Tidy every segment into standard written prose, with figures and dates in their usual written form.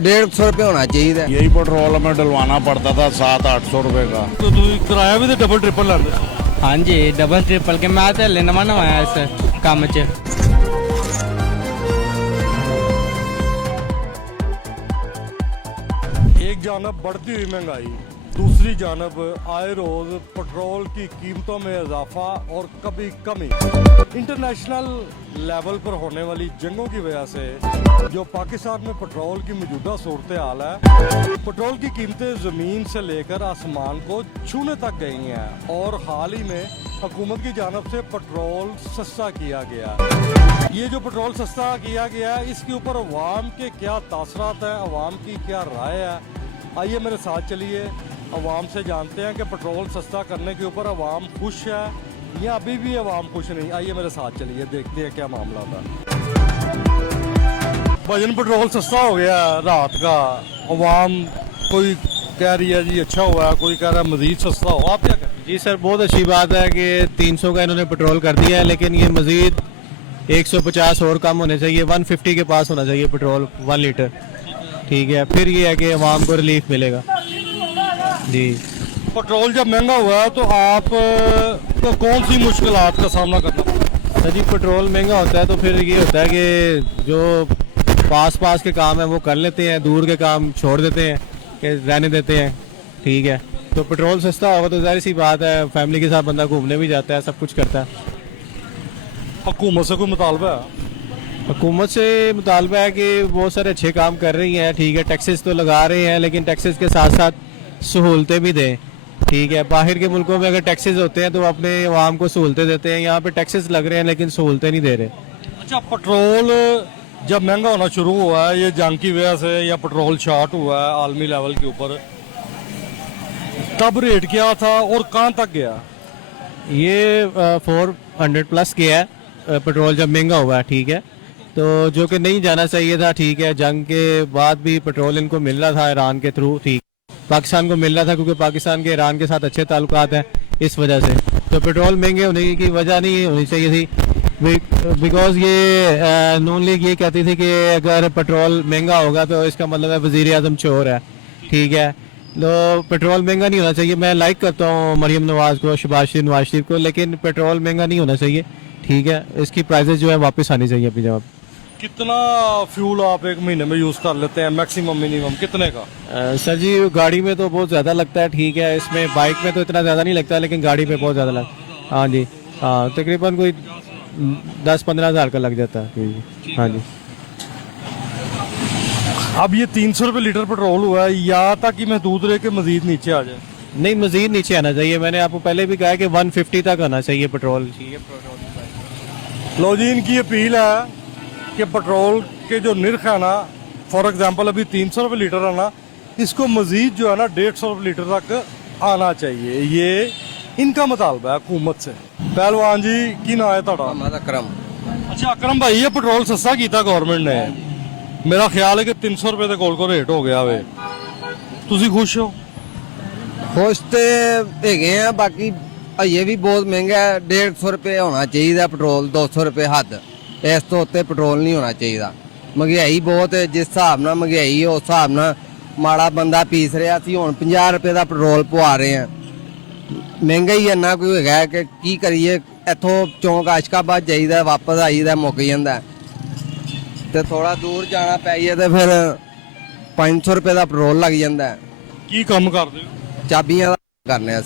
150 होना चाहिए। यही पेट्रोल में डलवाना पड़ता था 700-800 रुपए का। तो किराया भी तो डबल ट्रिपल लैंदे। हाँ जी डबल ट्रिपल के मैं तो हले नवा आया इस काम च। एक जानब बढ़ती हुई महंगाई, दूसरी जानब आए रोज पेट्रोल की कीमतों में इजाफा और कभी कमी। इंटरनेशनल लेवल पर होने वाली जंगों की वजह से जो पाकिस्तान में पेट्रोल की मौजूदा सूरत हाल है, पेट्रोल की कीमतें ज़मीन से लेकर आसमान को छूने तक गई हैं और हाल ही में हुकूमत की जानब से पेट्रोल सस्ता किया गया। ये जो पेट्रोल सस्ता किया गया है, इसके ऊपर अवाम के क्या तासरात हैं, अवाम की क्या राय है, आइए मेरे साथ चलिए अवाम से जानते हैं कि पेट्रोल सस्ता करने के ऊपर अवाम खुश है या अभी भी अवाम खुश नहीं। आइए मेरे साथ चलिए देखते हैं क्या मामला था। भजन पेट्रोल सस्ता हो गया रात का, अवाम कोई कह रही है जी अच्छा हुआ है, कोई कह रहा है मजीद सस्ता हो, आप क्या कहते हैं? जी सर बहुत अच्छी बात है कि 300 का इन्होंने पेट्रोल कर दिया है, लेकिन ये मजीद 150 और कम होने चाहिए, 150 के पास होना चाहिए पेट्रोल 1 लीटर। ठीक है, फिर ये है कि अवाम को रिलीफ मिलेगा जी। पेट्रोल जब महंगा हुआ है तो आप तो कौन सी मुश्किलात का सामना करना पड़ता है? सर जी पेट्रोल महंगा होता है तो फिर ये होता है कि जो पास के काम है वो कर लेते हैं, दूर के काम छोड़ देते हैं कि रहने देते हैं। ठीक है, तो पेट्रोल सस्ता होगा तो जाहिर सी बात है फैमिली के साथ बंदा घूमने भी जाता है, सब कुछ करता है। हुकूमत से कोई मुतालबा है? हुकूमत से मुतालबा है कि बहुत सारे अच्छे काम कर रही हैं। ठीक है, टैक्सेस तो लगा रहे हैं, लेकिन टैक्सेस के साथ साथ सहूलतें भी दें। ठीक है, बाहर के मुल्कों में अगर टैक्सेस होते हैं तो अपने अवाम को सहूलतें देते हैं, यहाँ पे टैक्सेस लग रहे हैं लेकिन सहूलतें नहीं दे रहे। अच्छा, पेट्रोल जब महंगा होना शुरू हुआ है ये जंग की वजह से या पेट्रोल शॉर्ट हुआ है आलमी लेवल के ऊपर, तब रेट क्या था और कहाँ तक गया? ये 400 प्लस गया है पेट्रोल जब महंगा हुआ है। ठीक है, तो जो कि नहीं जाना चाहिए था। ठीक है, जंग के बाद भी पेट्रोल इनको मिल रहा था ईरान के थ्रू, ठीक पाकिस्तान को मिल रहा था क्योंकि पाकिस्तान के ईरान के साथ अच्छे ताल्लुकात हैं, इस वजह से तो पेट्रोल महंगे होने की वजह नहीं होनी चाहिए थी। बिकॉज ये नून लीग ये कहती थी कि अगर पेट्रोल महंगा होगा तो इसका मतलब है वजीर आजम चोर है। ठीक है, तो पेट्रोल महंगा नहीं होना चाहिए। मैं लाइक करता हूँ मरियम नवाज को, शहबाज शरीफ, नवाज शरीफ को, लेकिन पेट्रोल महंगा नहीं होना चाहिए। ठीक है, इसकी प्राइसेस जो है वापस आनी चाहिए अपनी जगह। कितना फ्यूल आप एक महीने में यूज कर लेते हैं, मैक्सिमम मिनिमम कितने का? सर जी गाड़ी में तो बहुत ज़्यादा लगता है। ठीक है, इसमें बाइक में तो इतना ज़्यादा नहीं लगता, लेकिन गाड़ी पे बहुत ज़्यादा लगता। हाँ जी, हाँ तकरीबन कोई 10-15 हज़ार का लग जाता है। हाँ जी। अब ये 300 रुपये लीटर पेट्रोल हुआ है, या तक कि महदूद रहे के मजीद नीचे आ जाए? नहीं, मजीद नीचे आना चाहिए। मैंने आपको पहले भी कहा कि 150 तक आना चाहिए पेट्रोल। लो जी, इनकी अपील है कि पेट्रोल के जो निर्ख है ना, फॉर एग्जांपल अभी 300 रुपये लीटर है ना, इसको मजीद जो है ना 150 रुपये लीटर तक आना चाहिए। ये इनका मुतालबा है हुकूमत से। पहलवान जी की ना है ਤੁਹਾਡਾ? अकरम। अच्छा अकरम भाई, ये पेट्रोल सस्ता किया गवर्नमेंट ने, मेरा ख्याल है कि 300 रुपये के कोल रेट हो गया वे, तुसी खुश हो? खुश तो है, बाकी ये भी बहुत महंगा है। 150 रुपये होना चाहिए पेट्रोल, 200 रुपये हद, इस तो उत्ते पेट्रोल नहीं होना चाहिए। महंगाई बहुत है, जिस हिसाब ਨਾਲ महंगाई उस हिसाब ਨਾਲ माड़ा बंदा पीस रहा सी, हुण 50 रुपये का पेट्रोल पवा रहे हैं। महंगाई इन्ना कोई है कि की करिए, इतों चौंक आशकाबाद जाइदा, वापस आईदा, मुक जाता तो थोड़ा दूर जाना पाइए तो फिर 500 रुपये का पेट्रोल लग जाता है। की काम करते हो? चाबियां करने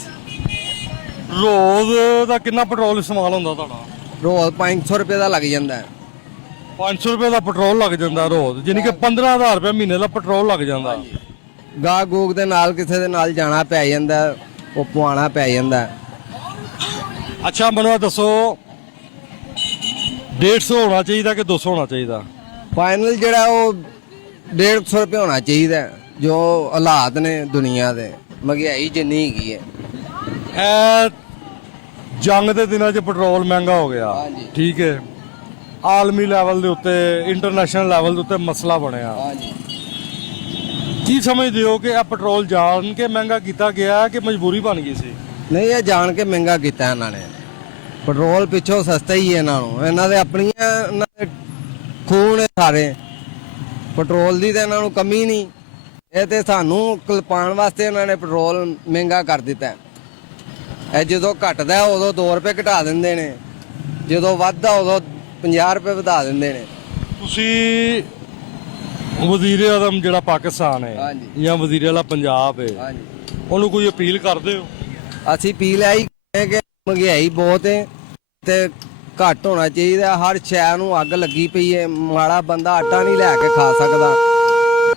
रोज का कितना पेट्रोल इस्तेमाल होता ਤੁਹਾਡਾ? रोज 500 रुपये का लग जाता है। 500 रुपये का पेट्रोल लग जाता रोज, यानी कि 15,000 रुपये महीने का पेट्रोल लग जाता। गाह गूग दे नाल किसी दे नाल जाना पै जांदा, वो पवाना पै जांदा। अच्छा मैनू दसो 150 होना चाहिए कि 200 होना चाहिए? फाइनल जड़ा वो 150 रुपये होना चाहिए। जो हालात ने दुनिया दे, महंगाई जिन्नी हैगी है। जंग के दिनों च पेट्रोल महंगा हो गया, ठीक है, आलमी लैवल के उत्ते, इंटरनेशनल लैवल के उत्ते मसला बनया। की समझते हो कि यह पेट्रोल जान के महंगा किया गया कि मजबूरी बन गई सी? नहीं, ये जान के महंगा किया इन्होंने। पेट्रोल पिछों सस्ता ही है, इन्हों अपनियां खून है सारे, ਪੈਟਰੋਲ ਦੀ ਤਾਂ ਇਹਨਾਂ ਨੂੰ ਕਮੀ ਨਹੀਂ, ਇਹ ਤੇ ਸਾਨੂੰ ਕਲਪਾਉਣ ਵਾਸਤੇ ਇਹਨਾਂ ਨੇ ਪੈਟਰੋਲ ਮਹਿੰਗਾ ਕਰ ਦਿੱਤਾ ਹੈ। ਇਹ ਜਦੋਂ ਘਟਦਾ ਹੈ ਉਦੋਂ 2 ਰੁਪਏ ਘਟਾ ਦਿੰਦੇ ਨੇ, ਜਦੋਂ ਵੱਧਦਾ ਉਦੋਂ 50 ਰੁਪਏ ਵਧਾ ਦਿੰਦੇ ਨੇ। ਤੁਸੀਂ ਵਜ਼ੀਰ ਆਜ਼ਮ ਜਿਹੜਾ ਪਾਕਿਸਤਾਨ ਹੈ ਹਾਂਜੀ। ਜਾਂ ਵਜ਼ੀਰ ਆਲਾ ਪੰਜਾਬ ਹੈ, ਹਾਂਜੀ, ਉਹਨੂੰ ਕੋਈ ਅਪੀਲ ਕਰਦੇ ਹੋ? ਅਸੀਂ ਪੀ ਲਿਆ ਹੀ ਕਿ ਮਹਿੰਗਾਈ ਬਹੁਤ ਹੈ ਤੇ ਘੱਟ ਹੋਣਾ ਚਾਹੀਦਾ। ਹਰ ਸ਼ੈ ਨੂੰ ਅੱਗ ਲੱਗੀ ਪਈ ਹੈ, ਮਾੜਾ ਬੰਦਾ ਆਟਾ ਨਹੀਂ ਲੈ ਕੇ ਖਾ ਸਕਦਾ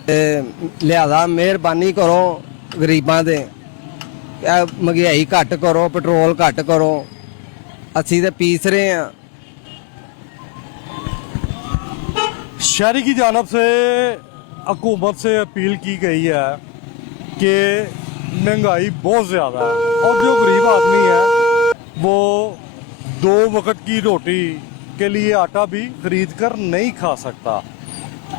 ਤੇ ਲਿਆਦਾ ਮਿਹਰਬਾਨੀ ਕਰੋ ਗਰੀਬਾਂ ਦੇ, ਇਹ ਮਹਿੰਗਾਈ ਘੱਟ ਕਰੋ, ਪੈਟਰੋਲ ਘੱਟ ਕਰੋ। ਅਸੀਂ ਤੇ ਪੀਸ ਰਹੇ ਹਾਂ। शहरी की जानब से हुकूमत से अपील की गई है कि महंगाई बहुत ज़्यादा है और जो गरीब आदमी है वो 2 वक्त की रोटी के लिए आटा भी खरीद कर नहीं खा सकता।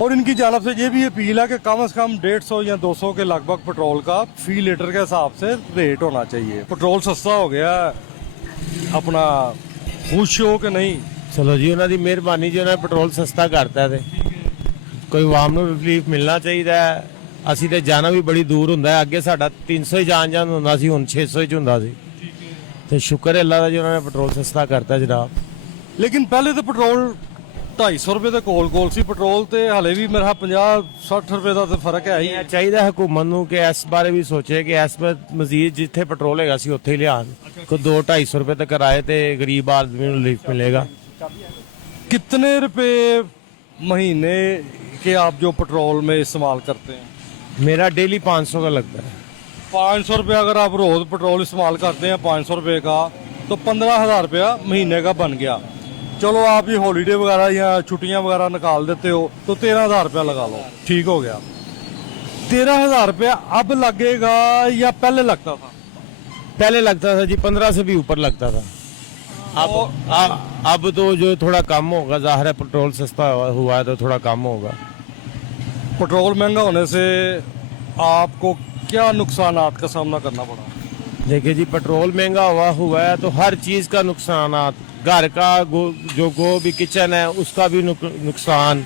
और इनकी जानब से ये भी अपील है कि कम से कम 150 या 200 के लगभग पेट्रोल का फी लीटर के हिसाब से रेट होना चाहिए। पेट्रोल सस्ता हो गया है, अपना खुश हो कि नहीं? ਚਲੋ ਜੀ, ਉਹਨਾਂ ਦੀ ਮਿਹਰਬਾਨੀ ਜੀ, ਉਹਨਾਂ ਨੇ ਪੈਟਰੋਲ ਸਸਤਾ ਕਰਤਾ ਤੇ ਕੋਈ ਆਵਾਮ ਨੂੰ ਰਿਲੀਫ ਮਿਲਣਾ ਚਾਹੀਦਾ ਹੈ। ਅਸੀਂ ਤੇ ਜਾਣਾ ਵੀ ਬੜੀ ਦੂਰ ਹੁੰਦਾ ਹੈ, ਅੱਗੇ ਸਾਡਾ 300 ਹੀ ਜਾਣ ਹੁੰਦਾ ਸੀ, ਹੁਣ 600 ਹੀ ਹੁੰਦਾ ਸੀ ਤੇ ਸ਼ੁਕਰ ਹੈ ਅੱਲਾ ਦਾ ਜੀ, ਉਹਨਾਂ ਨੇ ਪੈਟਰੋਲ ਸਸਤਾ ਕਰਤਾ ਜਨਾਬ। लेकिन पहले तो पेट्रोल 250 रुपए ਦੇ ਕੋਲ ਸੀ पेट्रोल ਤੇ ਹਲੇ ਵੀ ਮੇਰਾ 50-60 ਰੁਪਏ ਦਾ ਤਾਂ ਫਰਕ ਹੈ ਹੀ। ਇਹ ਚਾਹੀਦਾ ਹਕੂਮਤ ਨੂੰ ਕਿ ਇਸ ਬਾਰੇ ਵੀ ਸੋਚੇ ਕਿ ਇਸ ਵਾਰ ਮਜ਼ੀਦ ਜਿੱਥੇ ਪੈਟਰੋਲ ਹੈਗਾ ਸੀ ਉੱਥੇ ਹੀ ਲਿਆਉਣ, ਕੋਈ 200-250 ਰੁਪਏ ਤੱਕ ਕਿਰਾਏ ਤੇ ਗਰੀਬ ਆਦਮੀ ਨੂੰ ਰਿਲੀਫ ਮਿਲੇਗਾ। कितने रुपए महीने के आप जो पेट्रोल में इस्तेमाल करते हैं? मेरा डेली 500 का लगता है। 500 रुपया अगर आप रोज पेट्रोल इस्तेमाल करते हैं 500 रुपये का, तो 15,000 रुपया महीने का बन गया। चलो आप ये हॉलीडे वगैरह या छुट्टियां वगैरह निकाल देते हो तो 13,000 रुपया लगा लो, ठीक हो गया। 13,000 रुपया अब लगेगा या पहले लगता था? पहले लगता था जी 15 से भी ऊपर लगता था। अब तो जो थोड़ा कम होगा, जाहिर है पेट्रोल सस्ता हुआ है तो थोड़ा कम होगा। पेट्रोल महंगा होने से आपको क्या नुकसानात का सामना करना पड़ा? देखिए जी, पेट्रोल महंगा हुआ है तो हर चीज़ का नुकसानात, घर का जो भी किचन है उसका भी नुकसान,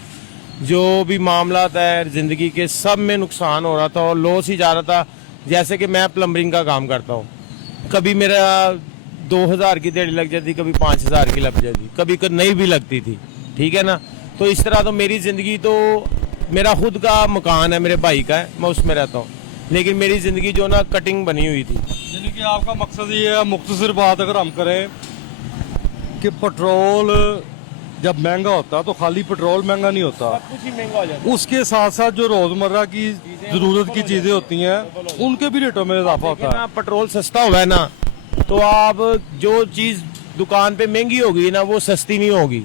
जो भी मामला है ज़िंदगी के सब में नुकसान हो रहा था और लॉस ही जा रहा था। जैसे कि मैं प्लम्बरिंग का काम करता हूँ, कभी मेरा 2000 की दिहाड़ी लग जाती, कभी 5000 की लग जाती, कभी नहीं भी लगती थी, ठीक है ना। तो इस तरह तो मेरी ज़िंदगी, तो मेरा खुद का मकान है, मेरे भाई का है, मैं उसमें रहता हूँ, लेकिन मेरी ज़िंदगी जो ना कटिंग बनी हुई थी। यानी कि आपका मकसद ये है, मुख्तसर बात अगर हम करें कि पेट्रोल जब महंगा होता है तो खाली पेट्रोल महंगा नहीं होता, कुछ ही महंगा हो जाता उसके साथ साथ जो रोजमर्रा की जरूरत की चीजें होती हैं उनके भी रेटों में इजाफा होता है। पेट्रोल सस्ता हुआ है ना, तो आप जो चीज़ दुकान पे महंगी होगी ना वो सस्ती नहीं होगी।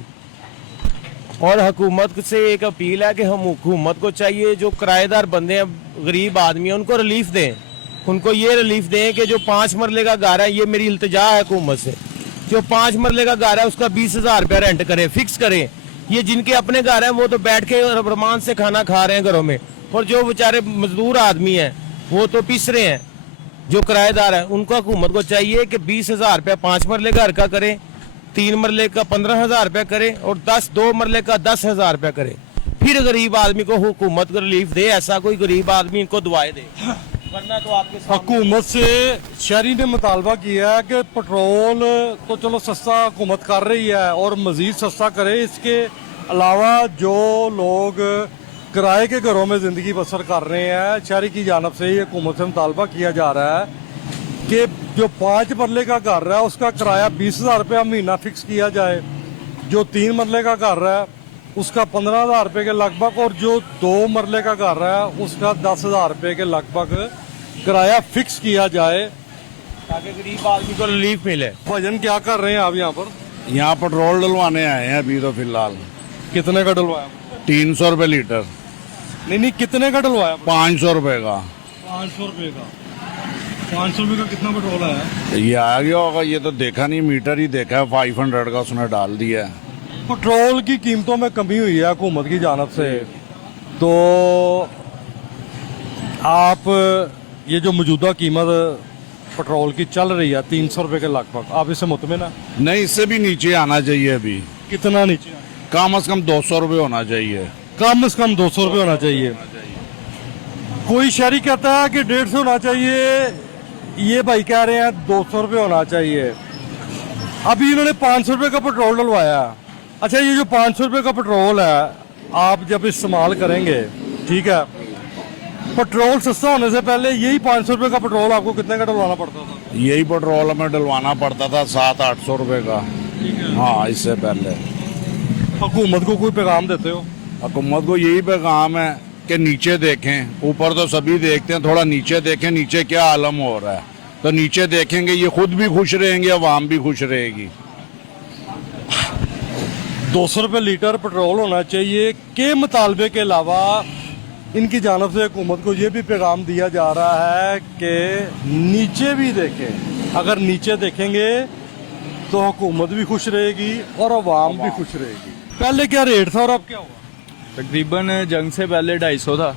और हुकूमत से एक अपील है कि हम हुकूमत को चाहिए जो किराएदार बंदे हैं, गरीब आदमी हैं, उनको रिलीफ दें, उनको ये रिलीफ दें कि जो 5 मरले का घर है, ये मेरी इल्तिजा है हुकूमत से, जो 5 मरले का घर है उसका 20,000 रुपया रेंट करे, फिक्स करे। ये जिनके अपने घर हैं वो तो बैठ के रमान से खाना खा रहे हैं घरों में, और जो बेचारे मजदूर आदमी हैं वो तो पिस रहे हैं। जो किराएदार है उनको हुकूमत को चाहिए कि 20,000 रुपया 5 मरले घर का करें, 3 मरले का 15,000 रुपया करे और 2 मरले का 10,000 रुपया करे। फिर गरीब आदमी को हुकूमत को रिलीफ दे, ऐसा कोई गरीब आदमी इनको दुआएं दे, वरना तो आपके हुकूमत से शहरी ने मुतालबा किया है कि पेट्रोल तो चलो सस्ता हुकूमत कर रही है और मजीद सस्ता करे। इसके अलावा जो लोग किराए के घरों में ज़िंदगी बसर कर रहे हैं, शहरी की जानब से ये हुकूमत से मुतालबा किया जा रहा है कि जो 5 मरले का घर है उसका किराया 20,000 रुपया महीना फिक्स किया जाए, जो 3 मरले का घर है उसका 15,000 रुपये के लगभग, और जो 2 मरले का घर है उसका 10,000 रुपये के लगभग किराया फिक्स किया जाए, ताकि गरीब आदमी को रिलीफ मिले। भजन क्या कर रहे हैं आप यहाँ पर? यहाँ पेट्रोल डलवाने आए हैं अभी तो फिलहाल। कितने का डलवाया? 300 रुपये लीटर। नहीं, कितने का डलवाया? 500 रुपये का। 500 रुपये का। 500 रुपये का कितना पेट्रोल आया? ये आ गया होगा, ये तो देखा नहीं, मीटर ही देखा है, 500 का उसने डाल दिया है। पेट्रोल की कीमतों में कमी हुई है हुकूमत की जानब से, तो आप ये जो मौजूदा कीमत पेट्रोल की चल रही है 300 रुपये के लगभग, आप इससे मुतमिन है? नहीं, इससे भी नीचे आना चाहिए अभी। कितना नीचे? कम से कम 200 रुपये होना चाहिए। कम से कम 200 रुपये होना चाहिए। कोई शहरी कहता है कि 150 होना चाहिए, ये भाई कह रहे हैं 200 रुपये होना चाहिए। अभी इन्होंने 500 रुपये का पेट्रोल डलवाया। अच्छा, ये जो 500 रुपये का पेट्रोल है आप जब इस्तेमाल करेंगे, ठीक है, पेट्रोल सस्ता होने से पहले यही 500 रुपये का पेट्रोल आपको कितने का डलवाना पड़ता था? यही पेट्रोल हमें डलवाना पड़ता था 700-800 रुपये का। हाँ, इससे पहले। हुकूमत को कोई पैगाम देते हो? हुकूमत को यही पैगाम है कि नीचे देखें, ऊपर तो सभी देखते हैं, थोड़ा नीचे देखें, नीचे क्या आलम हो रहा है। तो नीचे देखेंगे, ये खुद भी खुश रहेंगे, अवाम भी खुश रहेगी। 200 रुपये लीटर पेट्रोल होना चाहिए के मुतालबे के अलावा इनकी जानब से हुकूमत को ये भी पैगाम दिया जा रहा है कि नीचे भी देखें। अगर नीचे देखेंगे तो हुकूमत भी खुश रहेगी और अवाम भी खुश रहेगी। पहले क्या रेट था और अब क्या हुआ? तकरीबन जंग से पहले 250 था,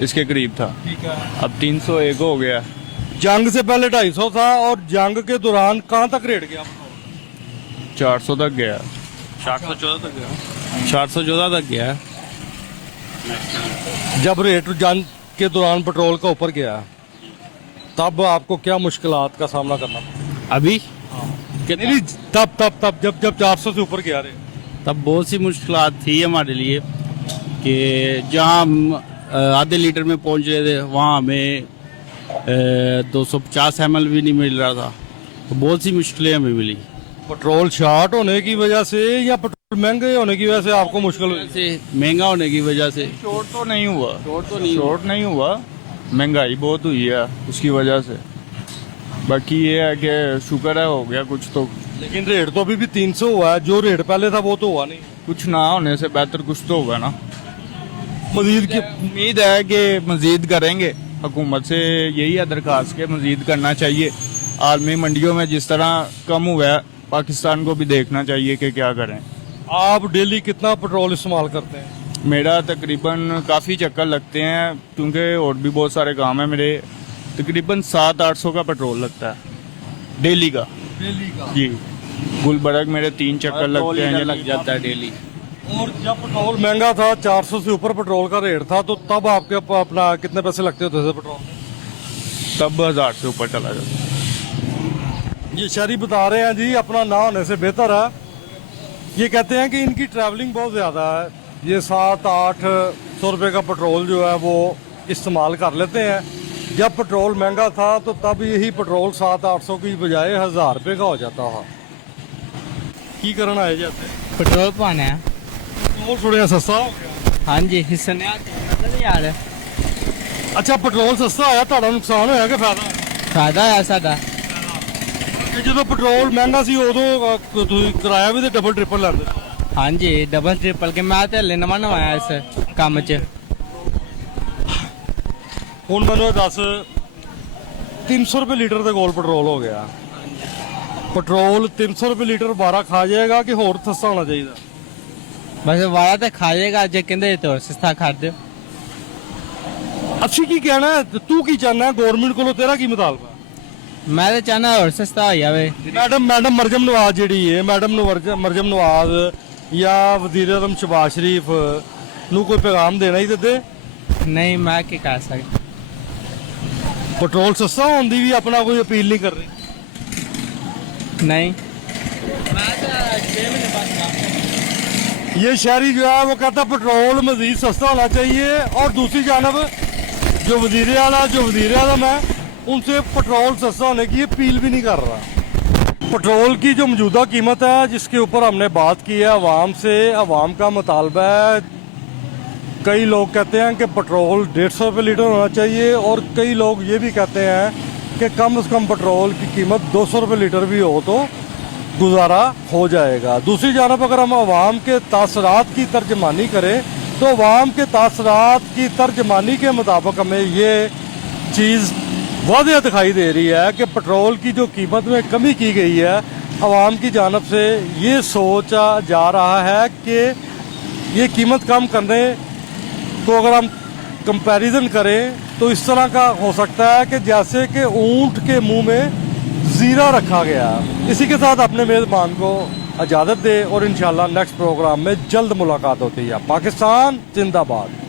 इसके करीब था। ठीक है। अब 301 हो गया। जंग से पहले 250 था और जंग के दौरान कहाँ तक रेट गया? 400 तक गया। 414 तक गया, 414 तक गया। जब रेट जंग के दौरान पेट्रोल का ऊपर गया तब आपको क्या मुश्किलात का सामना करना पड़ा? अभी नहीं, तब जब 400 से ऊपर गया रेट, तब बहुत सी मुश्किलात थी हमारे लिए कि जहाँ हम आधे लीटर में पहुँच रहे थे वहाँ हमें 250 ml भी नहीं मिल रहा था। तो बहुत सी मुश्किलें हमें मिली। पेट्रोल शॉर्ट होने की वजह से या पेट्रोल महंगे होने की वजह से आपको मुश्किल हुई? से महंगा होने की वजह से। शॉर्ट तो नहीं हुआ, शॉर्ट नहीं हुआ, महंगाई बहुत हुई है उसकी वजह से। बाकी ये है कि शुक्र है हो गया कुछ तो। लेकिन रेट तो अभी भी 300 हुआ है, जो रेट पहले था वो तो हुआ नहीं। कुछ ना होने से बेहतर कुछ तो होगा ना। मजीद की उम्मीद है कि मजीद करेंगे। हुकूमत से यही है दरख्वास्त के मजीद करना चाहिए। आलमी मंडियों में जिस तरह कम हुआ है, पाकिस्तान को भी देखना चाहिए कि क्या करें। आप डेली कितना पेट्रोल इस्तेमाल करते हैं? मेरा तकरीबन काफ़ी चक्कर लगते हैं क्योंकि और भी बहुत सारे काम है मेरे। तकरीबन 700-800 का पेट्रोल लगता है डेली का। जी, गुलबर्ग मेरे 3 चक्कर लगते हैं। लग जाता है डेली। और जब पेट्रोल महंगा था, 400 से ऊपर पेट्रोल का रेट था, तो तब आपके अपना कितने पैसे लगते होते थे पेट्रोल? तब 1000 से ऊपर चला जाता। ये शहरी बता रहे हैं जी, अपना ना होने से बेहतर है। ये कहते हैं कि इनकी ट्रैवलिंग बहुत ज़्यादा है, ये 700-800 रुपये का पेट्रोल जो है वो इस्तेमाल कर लेते हैं। जब पेट्रोल महंगा था तो तब यही पेट्रोल 700-800 की बजाय 1000 रुपये का हो जाता था। की करना आए जाते पेट्रोल पाना है। पेट्रोल थोड़ा सस्ता हो गया। हाँ जी, हिस्सा यार। अच्छा, पेट्रोल सस्ता आया, ਤੁਹਾਡਾ ਨੁਕਸਾਨ ਹੋਇਆ ਕਿ ਫਾਇਦਾ? फायदा है साडा। ਕਿ ਜਦੋਂ ਪੈਟਰੋਲ ਮਹਿੰਗਾ ਸੀ ਉਦੋਂ ਤੁਸੀਂ ਕਿਰਾਇਆ ਵੀ ਤੇ ਡਬਲ ਟ੍ਰਿਪਲ ਲੈਂਦੇ? हाँ जी, डबल ट्रिपल के मैं तो नवा नवाया इस काम च। ਹੁਣ ਮੈਨੂੰ ਇਹ ਦੱਸ, 300 रुपये लीटर ਦੇ ਕੋਲ ਪੈਟਰੋਲ ਹੋ ਗਿਆ। ਪੈਟਰੋਲ 300 रुपये लीटर 12 ਖਾ ਜਾਏਗਾ ਕਿ ਹੋਰ ਸਸਤਾ ਹੋਣਾ ਚਾਹੀਦਾ? बस वाला तो खा जाएगा, जे कहते तो और सस्ता खा दो। ਅਸੀਂ ਕੀ ਕਹਿਣਾ ਹੈ, ਤੂੰ ਕੀ ਚਾਹਨਾ ਹੈ ਗਵਰਨਮੈਂਟ ਕੋਲੋਂ, ਤੇਰਾ ਕੀ ਮੁਤਾਲਬਾ? मैं तो चाहना और सस्ता हो जाए। ਮੈਡਮ ਮਰਜਮ ਨਵਾਜ਼ ਜਿਹੜੀ ਹੈ, ਮਰਜਮ ਨਵਾਜ਼ ਜਾਂ ਵਜ਼ੀਰ ਆਜ਼ਮ ਸ਼ਬਾਜ਼ ਸ਼ਰੀਫ ਨੂੰ ਕੋਈ ਪੈਗਾਮ ਦੇਣਾ ਹੀ ਦਿੰਦੇ? नहीं, मैं क्या कर सकता। ਪੈਟਰੋਲ ਸਸਤਾ ਹੋਣ ਦੀ ਵੀ ਆਪਣਾ ਕੋਈ ਅਪੀਲ ਨਹੀਂ ਕਰ ਰਹੀ? नहीं, ये शहरी जो है वो कहता पेट्रोल मजीद सस्ता होना चाहिए, और दूसरी जानब जो वजीर आज़म है उनसे पेट्रोल सस्ता होने की अपील भी नहीं कर रहा। पेट्रोल की जो मौजूदा कीमत है जिसके ऊपर हमने बात की है अवाम से, अवाम का मुतालबा है। कई लोग कहते हैं कि पेट्रोल 150 रुपये लीटर होना चाहिए, और कई लोग ये भी कहते हैं कि कम से कम पेट्रोल की कीमत 200 रुपये लीटर भी हो तो गुजारा हो जाएगा। दूसरी जानब अगर हम अवाम के तासरात की तर्जमानी करें तो अवाम के तासरात की तर्जमानी के मुताबिक हमें ये चीज़ वाज़ेह दिखाई दे रही है कि पेट्रोल की जो कीमत में कमी की गई है, अवाम की जानब से ये सोचा जा रहा है कि ये कीमत कम करने को अगर हम कंपैरिजन करें तो इस तरह का हो सकता है कि जैसे कि ऊंट के मुंह में जीरा रखा गया। इसी के साथ अपने मेज़बान को इजाज़त दे और इंशाल्लाह नेक्स्ट प्रोग्राम में जल्द मुलाकात होती है। पाकिस्तान जिंदाबाद।